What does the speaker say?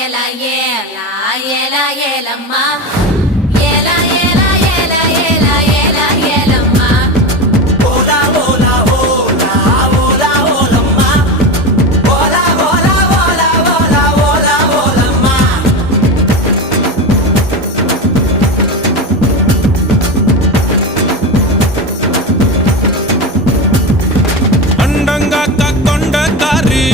Ela Ela Ela Yellamma Ela Ela Ela Ela Ela Yellamma Ola Ola Ola Ola ஓலம்மா Ola Ola Ola Ola Ola ஓலம்மா அண்டங்காக்கா கொண்டக்காரி